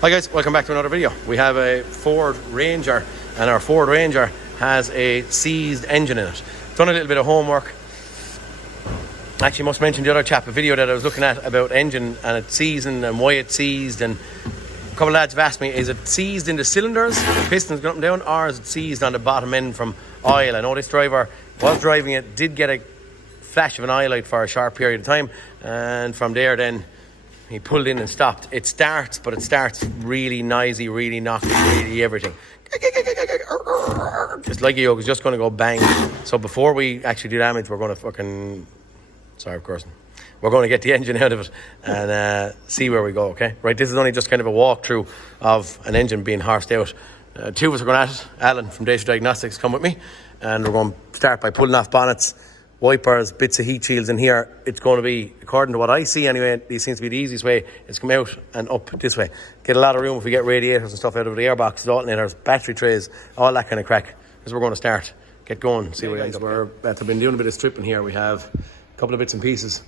Hi guys, welcome back to another video. We have a Ford Ranger, and our Ford Ranger has a seized engine in it. Done a little bit of homework. Actually, must mention the other chap, a video that I was looking at about engine and its seizing and why it's seized. And a couple of lads have asked me, is it seized in the cylinders, the pistons going up and down, or is it seized on the bottom end from oil? I know this driver was driving it, did get a flash of an eye light for a short period of time, and from there then he pulled in and stopped. It starts, but it starts really noisy, really knocking, really everything. Just like a yoke, it's just going to go bang. So before we actually do damage, we're going to we're going to get the engine out of it and see where we go, okay? Right, this is only just kind of a walkthrough of an engine being horsed out. Two of us are going at it. Alan from Diagnostics come with me, and we're going to start by pulling off bonnets, wipers, bits of heat shields in here. It's going to be, according to what I see anyway, this seems to be the easiest way, is come out and up this way. Get a lot of room if we get radiators and stuff out of the airboxes, alternators, battery trays, all that kind of crack. As we're going to start, get going, see what ends up. We're after been doing a bit of stripping here. We have a couple of bits and pieces.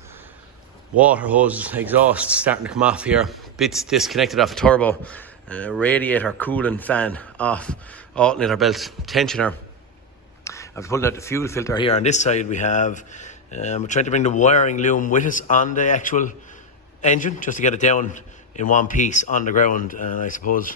Water hose, exhaust starting to come off here. Bits disconnected off a turbo. Radiator, cooling fan off. Alternator belt, tensioner. I've pulled out the fuel filter here. On this side we have, we're trying to bring the wiring loom with us on the actual engine, just to get it down in one piece on the ground. And I suppose,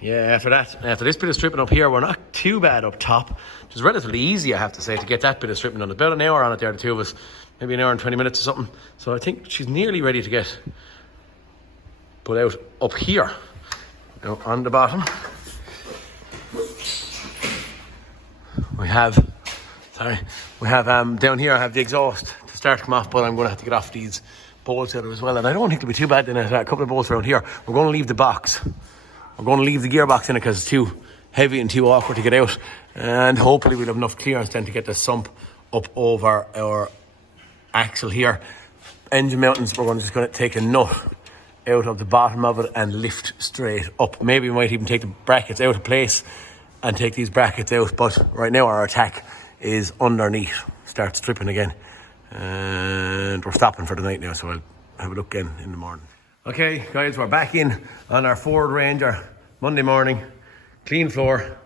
yeah, after this bit of stripping up here, we're not too bad up top. It's relatively easy, I have to say, to get that bit of stripping done. About an hour on it there, the two of us, maybe an hour and 20 minutes or something. So I think she's nearly ready to get put out up here. Now on the bottom we have down here I have the exhaust to start to come off, but I'm going to have to get off these bolts out as well, and I don't think it'll be too bad in it. A couple of bolts around here. We're going to leave the box. We're going to leave the gearbox in it because it's too heavy and too awkward to get out, and hopefully we'll have enough clearance then to get the sump up over our axle here. Engine mountings, we're just going to take a nut out of the bottom of it and lift straight up. Maybe we might even take the brackets out of place and take these brackets out, but right now our attack is underneath. Start stripping again, and we're stopping for the night now, so I'll have a look again in the morning. Okay guys, we're back in on our Ford Ranger. Monday morning, clean floor,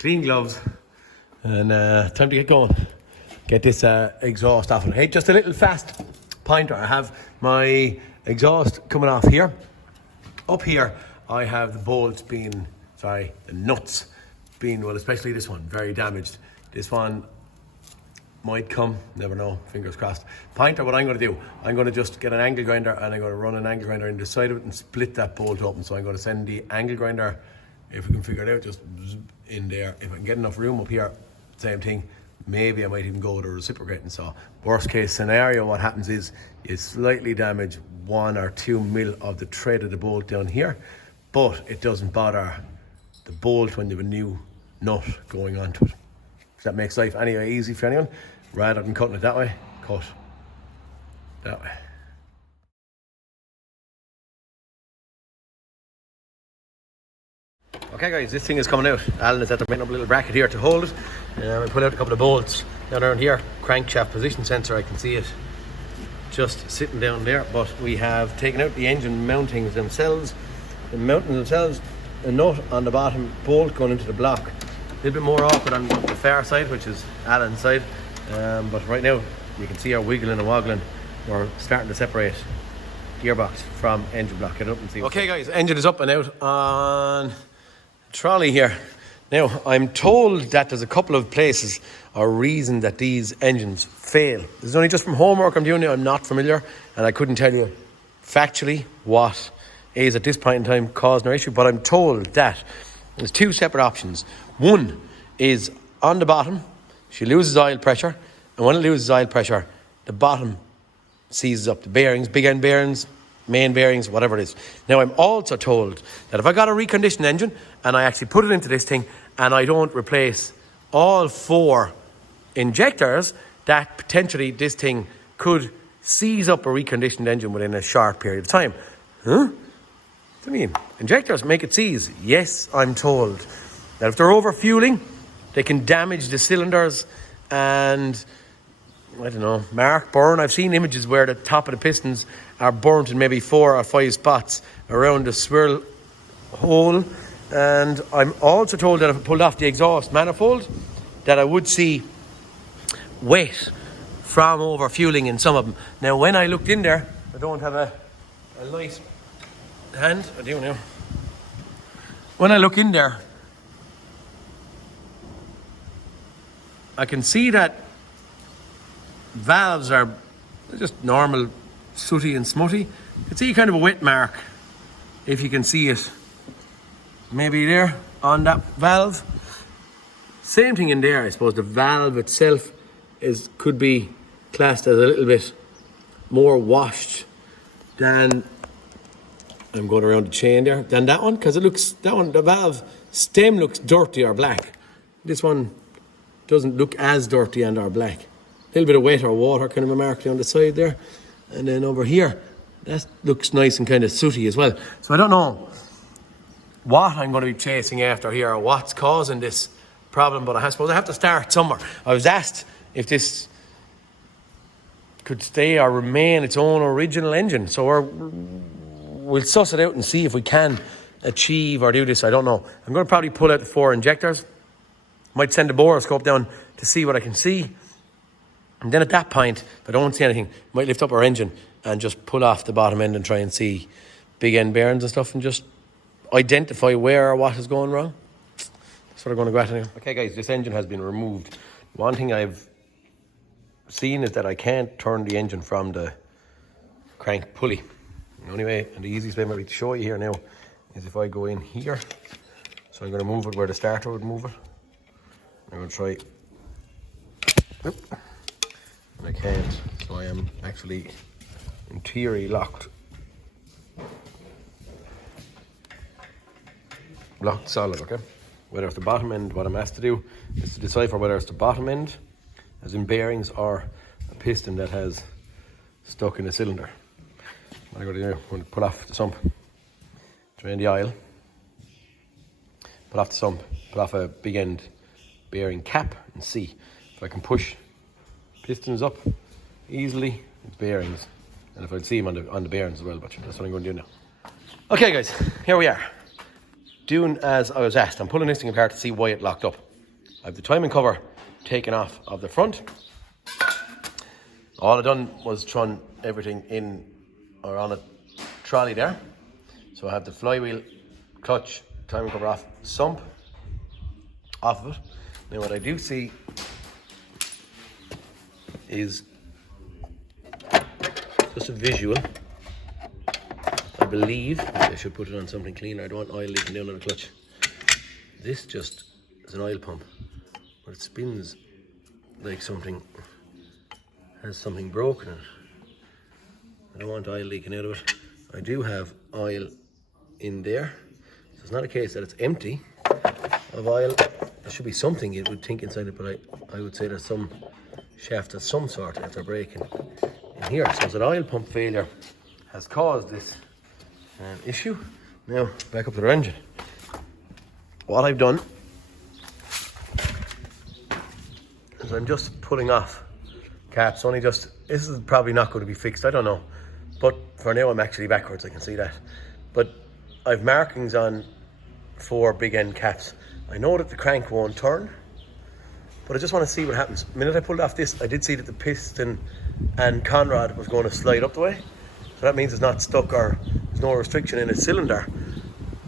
clean gloves, and time to get going. Get this exhaust off. Hey, just a little fast pointer. I have my exhaust coming off here. Up here I have the bolts being, the nuts being, well, especially this one, very damaged. This one might come, never know, fingers crossed. Pointer, what I'm going to do, I'm going to just get an angle grinder, and I'm going to run an angle grinder in the side of it and split that bolt open. So I'm going to send the angle grinder, if we can figure it out, just in there. If I can get enough room up here, same thing. Maybe I might even go with a reciprocating saw. Worst case scenario, what happens is slightly damage 1 or 2 mil of the thread of the bolt down here, but it doesn't bother the bolt when you have a new nut going onto it. If that makes life anyway easy for anyone, rather than cutting it that way, cut that way. Okay guys, this thing is coming out. Alan is at the making up a little bracket here to hold it. We put out a couple of bolts down around here. Crankshaft position sensor, I can see it just sitting down there, but we have taken out the engine mountings themselves. The mountings themselves, a nut on the bottom, bolt going into the block. A little bit more awkward on the far side, which is Alan's side, but right now you can see her wiggling and woggling. We're starting to separate gearbox from engine block. Get up and see. Okay guys, engine is up and out on trolley here. Now I'm told that there's a couple of places or reason that these engines fail. This is only just from homework I'm doing now. I'm not familiar, and I couldn't tell you factually what is at this point in time causing our issue, but I'm told that there's two separate options. One is on the bottom, she loses oil pressure, and when it loses oil pressure, the bottom seizes up. The bearings, big end bearings, main bearings, whatever it is. Now I'm also told that if I got a reconditioned engine and I actually put it into this thing and I don't replace all 4 injectors, that potentially this thing could seize up a reconditioned engine within a short period of time. Huh? What do you mean? Injectors make it seize? Yes, I'm told that if they're over fueling, they can damage the cylinders and I don't know, mark, burn. I've seen images where the top of the pistons are burnt in maybe 4 or 5 spots around the swirl hole. And I'm also told that if I pulled off the exhaust manifold, that I would see wet from over-fueling in some of them. Now, when I looked in there, I don't have a light hand. I do now. When I look in there, I can see that valves are just normal, sooty and smutty. You can see kind of a wet mark, if you can see it. Maybe there on that valve. Same thing in there, I suppose. The valve itself could be classed as a little bit more washed than, I'm going around the chain there, than that one, because the valve stem looks dirty or black. This one doesn't look as dirty and or black. A little bit of wet or water kind of a mark on the side there. And then over here, that looks nice and kind of sooty as well. So I don't know what I'm going to be chasing after here or what's causing this problem, but I suppose I have to start somewhere. I was asked if this could stay or remain its own original engine. So we'll suss it out and see if we can achieve or do this. I don't know. I'm going to probably pull out the 4 injectors. Might send a borescope down to see what I can see. And then at that point, if I don't see anything, might lift up our engine and just pull off the bottom end and try and see big end bearings and stuff and just identify where or what is going wrong. That's what I'm going to go at anyway. Okay guys, this engine has been removed. One thing I've seen is that I can't turn the engine from the crank pulley. The only way, and the easiest way maybe to show you here now, is if I go in here. So I'm going to move it where the starter would move it. I'm going to try. Oop. And I can't, so I am actually in theory locked solid, okay? Whether it's the bottom end, what I'm asked to do is to decipher whether it's the bottom end, as in bearings, or a piston that has stuck in a cylinder. What I'm going to do, I'm going to pull off the sump, drain the oil, pull off the sump, pull off a big end bearing cap and see if I can push pistons up easily with bearings, and if I'd see them on the bearings as well, but that's what I'm going to do now. Okay guys, here we are. Doing as I was asked. I'm pulling this thing apart to see why it locked up. I have the timing cover taken off of the front. All I done was thrown everything in or on a trolley there. So I have the flywheel, clutch, timing cover off, sump off of it. Now what I do see is just a visual. I believe I should put it on something cleaner. I don't want oil leaking down on the clutch. This just is an oil pump, but it spins like something has something broken in it. I don't want oil leaking out of it. I do have oil in there, so it's not a case that it's empty of oil. There should be something you would think inside it, but I would say there's some shaft of some sort after breaking in here. So it's an oil pump failure has caused this issue. Now back up to the engine. What I've done is I'm just pulling off caps. This is probably not going to be fixed, I don't know, but for now I'm actually backwards, I can see that. But I've markings on 4 big end caps. I know that the crank won't turn, but I just want to see what happens. The minute I pulled off this, I did see that the piston and conrod was going to slide up the way. So that means it's not stuck or there's no restriction in its cylinder.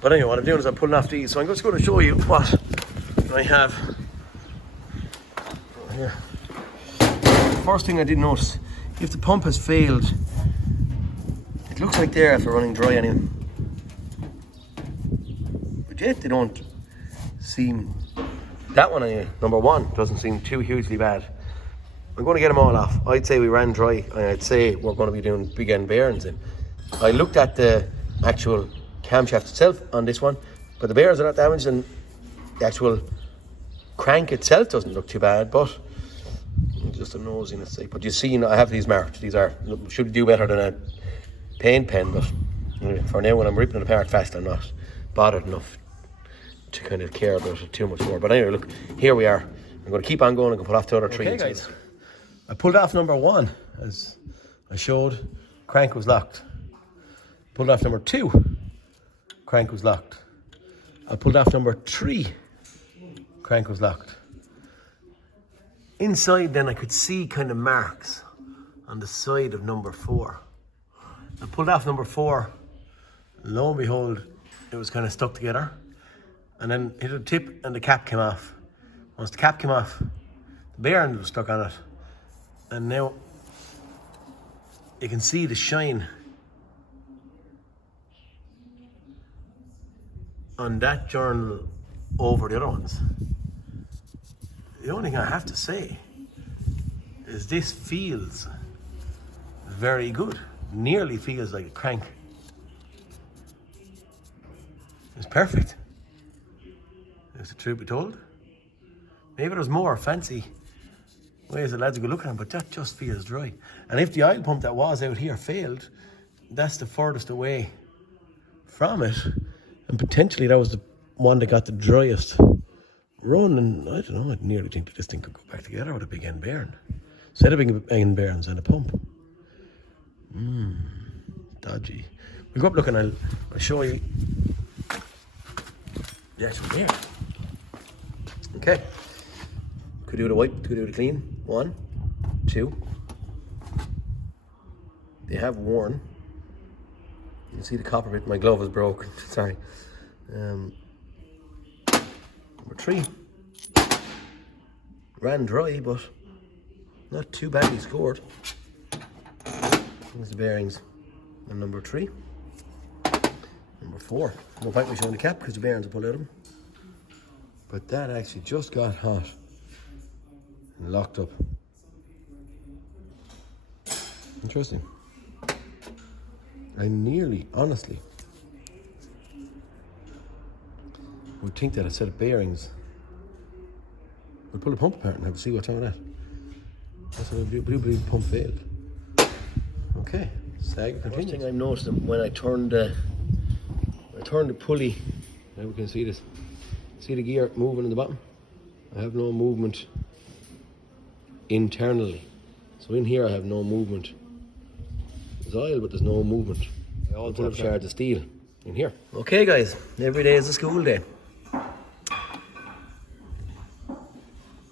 But anyway, what I'm doing is I'm pulling off these. So I'm just going to show you what I have here. The first thing I did notice, if the pump has failed, it looks like they're after running dry anyway. But yet they don't seem, that one anyway, number 1, doesn't seem too hugely bad. I'm going to get them all off. I'd say we ran dry, and I'd say we're going to be doing big end bearings in. I looked at the actual camshaft itself on this one, but the bearings are not damaged, and the actual crank itself doesn't look too bad, but just a nosy, let's say. But you see, I have these marked. These should do better than a paint pen, but for now, when I'm ripping it apart fast, I'm not bothered enough to kind of care about it too much more. But anyway, look, here we are. I'm going to keep on going and put off the other 3. Okay, guys. I pulled off number 1, as I showed, crank was locked. Pulled off number 2, crank was locked. I pulled off number 3, crank was locked. Inside then I could see kind of marks on the side of number 4. I pulled off number 4, and lo and behold, it was kind of stuck together. And then hit a tip and the cap came off. Once the cap came off, the bearing was stuck on it. And now you can see the shine on that journal over the other ones. The only thing I have to say is this feels very good. Nearly feels like a crank. It's perfect. If the truth be told. Maybe there's more fancy ways the lads are good looking at, but that just feels dry. And if the oil pump that was out here failed, that's the furthest away from it. And potentially that was the one that got the driest run. And I don't know, I'd nearly think that this thing could go back together with a big end bearing. Instead of big end bearings and a pump. Dodgy. We'll go up looking, I'll show you the actual bearing. Okay. Could do the wipe, could do the clean. 1, 2. They have worn. You can see the copper bit, my glove is broken. Sorry. Number 3. Ran dry, but not too badly scored. There's the bearings on number 3. Number 4. No point me showing the cap because the bearings are pulled out of them. But that actually just got hot and locked up. Interesting. I nearly, honestly, would think that a set of bearings would pull a pump apart and have to see what's wrong with that. That's what I do believe the pump failed. Okay, sag continues. First thing I'm noticing when I turn the pulley, now we can see this. See the gear moving in the bottom? I have no movement internally. So in here I have no movement. There's oil, but there's no movement. I also have shards of steel in here. Okay guys, every day is a school day.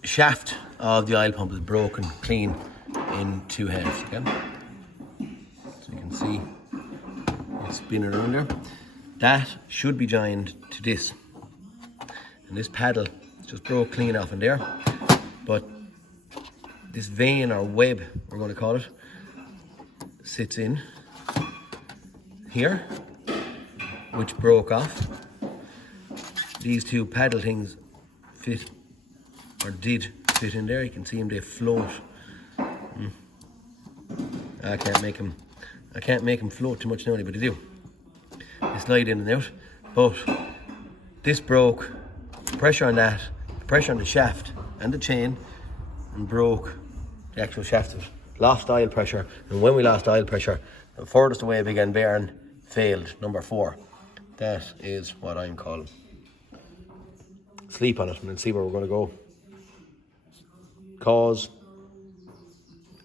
Shaft of the oil pump is broken clean in 2 halves, okay? So you can see it's spinning around there. That should be joined to this. And this paddle just broke clean off in there. But this vein or web, we're going to call it, sits in here, which broke off. These 2 paddle things fit, or did fit in there. You can see them, they float. I can't make them float too much now, but they do. They slide in and out. But this broke. Pressure on that, pressure on the shaft and the chain, and broke the actual shaft of it. Lost oil pressure, and when we lost oil pressure, the furthest away big end bearing failed, number 4. That is what I'm calling. Sleep on it and then see where we're going to go. Cause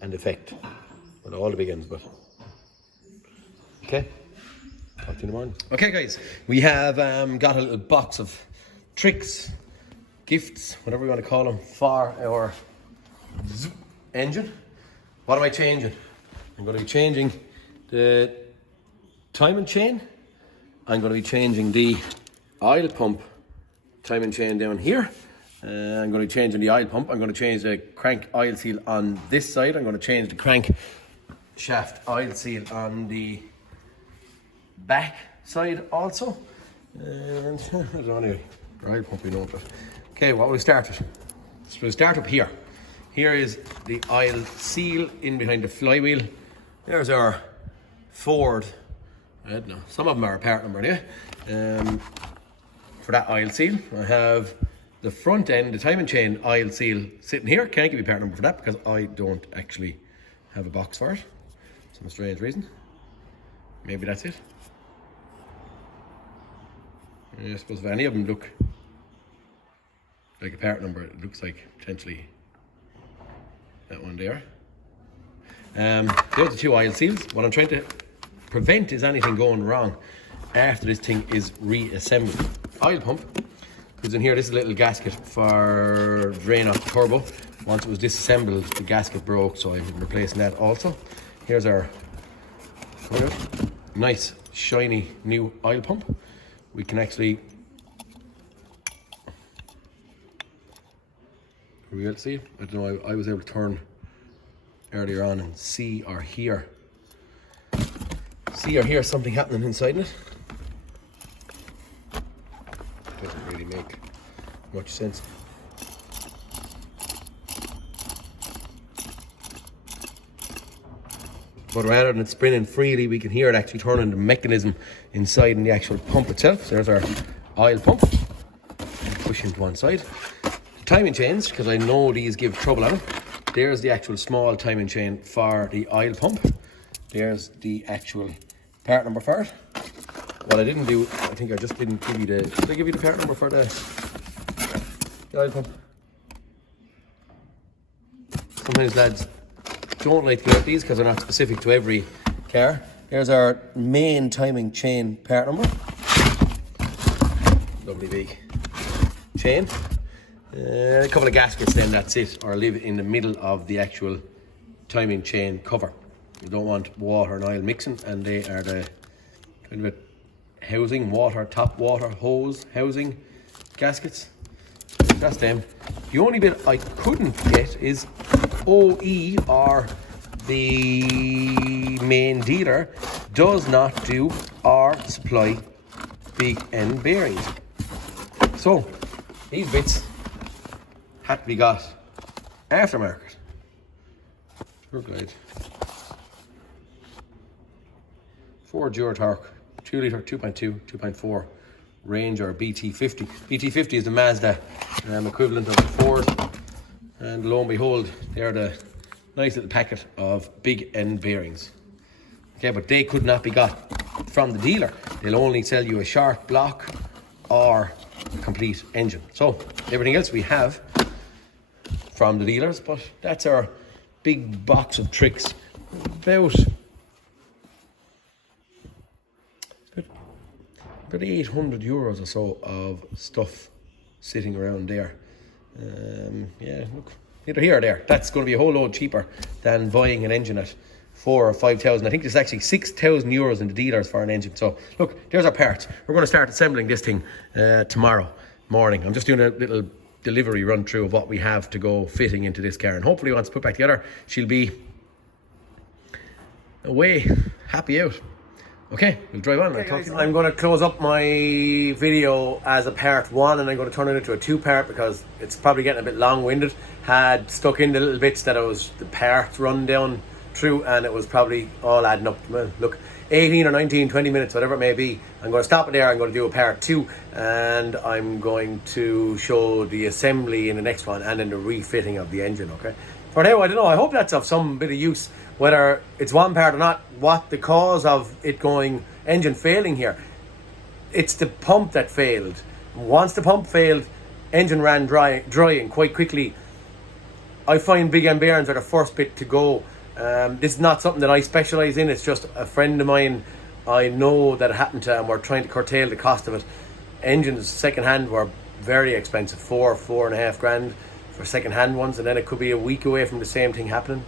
and effect. Well, all the big ends, but okay. Talk to you in the morning. Okay guys, we have got a little box of tricks, gifts, whatever you want to call them, for our engine. What am I changing? I'm going to be changing the timing chain. I'm going to be changing the oil pump timing chain down here. I'm going to be changing the oil pump. I'm going to change the crank oil seal on this side. I'm going to change the crank shaft oil seal on the back side also. And I don't know, anyway. Oil pump, you know. Okay, what will we start with? So we'll start up here. Here is the oil seal in behind the flywheel. There's our Ford. I don't know. Some of them are a part number, yeah. For that oil seal, I have the front end, the timing chain oil seal sitting here. Can't give you a part number for that because I don't actually have a box for it. Some strange reason. Maybe that's it. I suppose if any of them look like a part number, it looks like potentially that one there. There's the 2 oil seals. What I'm trying to prevent is anything going wrong after this thing is reassembled. Oil pump is in here. This is a little gasket for drain off the turbo. Once it was disassembled, the gasket broke, so I'm replacing that also. Here's our nice shiny new oil pump. We can actually, are we able to see? I don't know, I was able to turn earlier on and see or hear something happening inside it. Doesn't really make much sense. But rather than it spinning freely, we can hear it actually turning the mechanism inside in the actual pump itself. So there's our oil pump. Pushing to one side. The timing chains, because I know these give trouble on it. There's the actual small timing chain for the oil pump. There's the actual part number for it. What I didn't do, I think I just didn't give you the... Did I give you the part number for the oil pump? Sometimes lads don't like to get these because they're not specific to every car. Here's our main timing chain part number. Lovely big chain. A couple of gaskets, then that's it, or live in the middle of the actual timing chain cover. You don't want water and oil mixing, and they are the kind of a housing, top water hose housing gaskets. That's them. The only bit I couldn't get is OE, or the main dealer does not do or supply big end bearings. So these bits had to be got aftermarket. Glide. 4 Duratorque, 2 litre, 2.2, 2.4 Ranger BT50. BT50 is the Mazda equivalent of the Ford, and lo and behold, they are the nice little packet of big end bearings. Okay, but they could not be got from the dealer. They'll only sell you a short block or a complete engine. So everything else we have from the dealers, but that's our big box of tricks. About 800 euros or so of stuff sitting around there. Yeah, look, either here or there. That's going to be a whole load cheaper than buying an engine at 4,000 or 5,000. I think there's actually 6,000 euros in the dealers for an engine. So look, there's our parts. We're going to start assembling this thing tomorrow morning. I'm just doing a little delivery run through of what we have to go fitting into this car, and hopefully once put back together, she'll be away, happy out. Okay, we'll drive on. Okay, guys, I'm going to close up my video as a part 1, and I'm going to turn it into a 2-part because it's probably getting a bit long-winded. Had stuck in the little bits that I was the parts run down through, and it was probably all adding up. Well, look, 18 or 19, 20 minutes, whatever it may be. I'm going to stop it there. I'm going to do a part 2, and I'm going to show the assembly in the next one, and then the refitting of the engine. Okay. For now, I don't know. I hope that's of some bit of use. Whether it's one part or not, what the cause of it going engine failing here, it's the pump that failed. Once the pump failed, engine ran dry and quite quickly. I find big end bearings are the first bit to go. This is not something that I specialise in. It's just a friend of mine I know that it happened to, and we're trying to curtail the cost of it. Engines second hand were very expensive, 4.5 grand for second hand ones, and then it could be a week away from the same thing happening.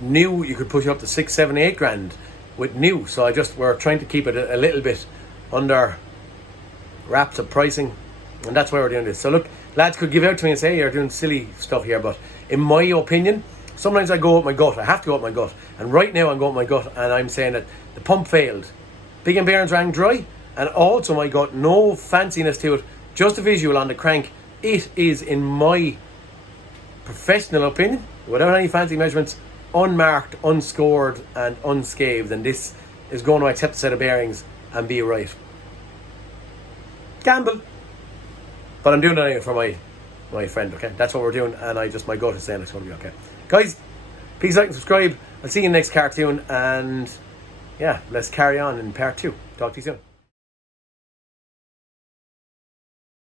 New, you could push up to 6, 7, 8 grand with new. So we're trying to keep it a little bit under wraps of pricing, and that's why we're doing this. So look, lads could give out to me and say, hey, you're doing silly stuff here, but in my opinion, sometimes I go with my gut. I have to go with my gut, and right now I'm going with my gut, and I'm saying that the pump failed, big end bearings ran dry, and also my gut, no fanciness to it, just a visual on the crank. It is, in my professional opinion, without any fancy measurements, unmarked, unscored and unscathed, and this is going to accept a set of bearings and be right. Gamble, but I'm doing it anyway for my friend. Okay, that's what we're doing, and my gut is saying it's going to be okay. Guys, please like and subscribe. I'll see you in the next cartoon, and yeah, let's carry on in part 2. Talk to you soon.